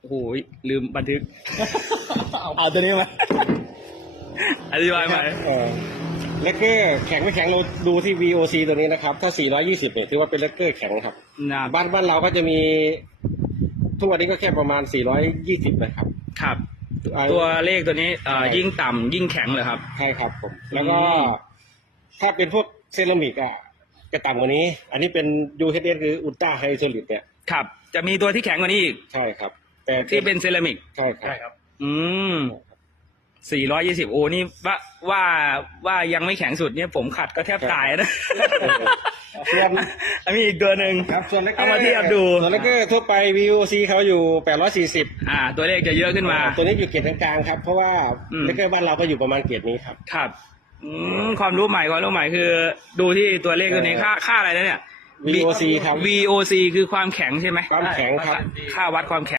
โอ้โหลืมบันทึกเอาเอาตัวนี้มาอธิบายใหม่เออเลกเกอร์แข็งไม่แข็งเราดูที่ VOC ตัวนี้นะครับ ถ้า 420 เนี่ยถือว่าเป็นเลกเกอร์แข็งครับ นะบ้านบ้านเราก็จะมี ทุกวันนี้ก็แค่ประมาณ 420 นะครับ ครับอ่าตัวเลขตัวนี้เอ่อยิ่งต่ำยิ่งแข็งเลยครับ ใช่ครับผม แล้วก็อืมถ้าเป็นพวกเซรามิกอะจะต่ำกว่านี้ อันนี้เป็น UHS คืออุลตราไฮโซลิดเนี่ย ครับ จะมีตัวที่แข็งกว่านี้อีก ใช่ครับ แต่ที่เป็นเซรามิก ใช่ครับ อืมสี่ร้อยยี่สิบโอ้นี่ว่าว่าว่ายังไม่แข็งสุดเนี่ยผมขัดก็แทบตายนะส่วนอันนี้อีกตัวหนึ่ง ครับส่วนเลกเกอเอาร์มาเทียบดู ส่วนเลกเกอร์ทั่วไป VOC เขาอยู่ 840อ่า ตัวเลขจะเยอะขึ้นมา ตัวนี้อยู่เกรดกลางๆครับ เพราะว่าอืม เลกเกอร์บ้านเราก็อยู่ประมาณเกรดนี้ครับ ครับอืมความรู้ใหม่ความรู้ใหม่คือ ดูที่ตัวเลขตัวนี้เออค่าค่าอะไรนะเนี่ย VOC ครับ VOC คือความแข็งใช่ไหมความแข็งครับ ค่าวัดความแข็ง